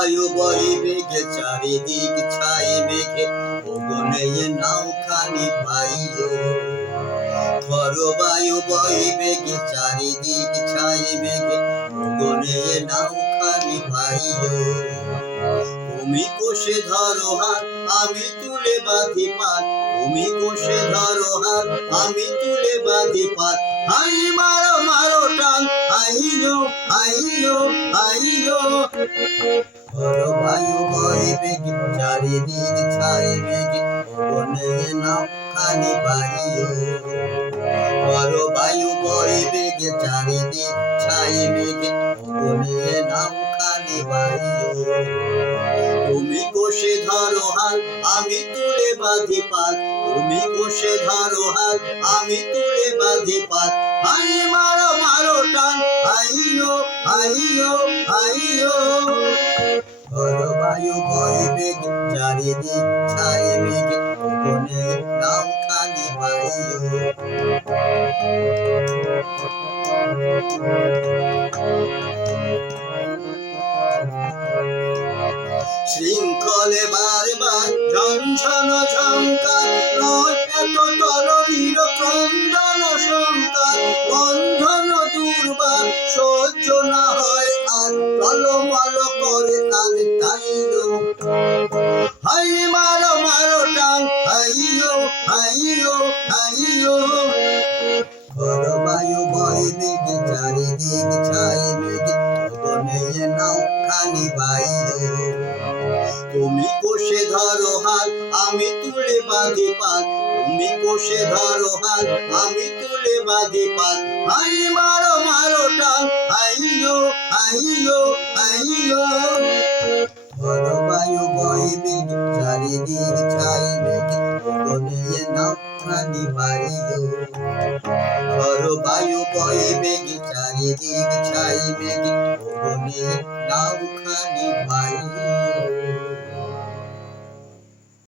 বায়ু বইবে গে চারিদিক ছাই মেঘে, ওগনে নাওখানি পাইও। ঝড় বায়ু বইবে গে চারিদিক ছাই মেঘে, ওগনে নাওখানি পাইও। তুমি কোষে ধরো হাত, আমি তুলে বাঁধি পাত, তুমি কোষে ধরো হাত, আমি তুলে বাঁধি পাত। হাই মারো মারো টান, আইলো আইলো আইলো। ঝড় বায়ু বইবে গে চারিদিক ছাই মেঘে, ওগনে নাওখানি পাইও। ঝড় বায়ু বইবে গে চারিদিক ছাই মেঘে, ওগনে নাওখানি পাইও। তুমি কোষে ধরো হাত, আমি তুলে বাঁধি পাত, তুমি কোষে ধরো হাত, আমি তুলে বাঁধি পাত। হাই মারো মারো টান, আইলো আইলো আইলো। ঝড় বায়ু বইবে গে চারিদিক ছাই মেঘে, ওগনে নাওখানি পাইও। শৃঙ্খলে বারবার ঝনঝন ঝঙ্কার, নয় এত তরণীর ক্রন্দন সংকার। বন্ধন দুর্বার সহ্য না হয় আর, টলমল করে আর তাইলো। হাই মারো মারো টান, আইও আইও আইও। ঝড় বায়ু বইবে গে চারিদিক ছাই মেঘে, ওগনে নাওখানি পাইও। তুমি কোষে ধরো হাত, আমি তুলে বাঁধি পাত, তুমি কোষে ধরো হাত, আমি তুলে বাঁধি পাত। হাই মারো মারো টান, আইলো আইলো আইলো। ঝড় বায়ু বইবে গে চারিদিক ছাই মেঘে, ওগনে নাওখানি পাইও। ঝড় বায়ু বইবে গে চারিদিক ছাই মেঘে, ওগনে নাওখানি পাইও।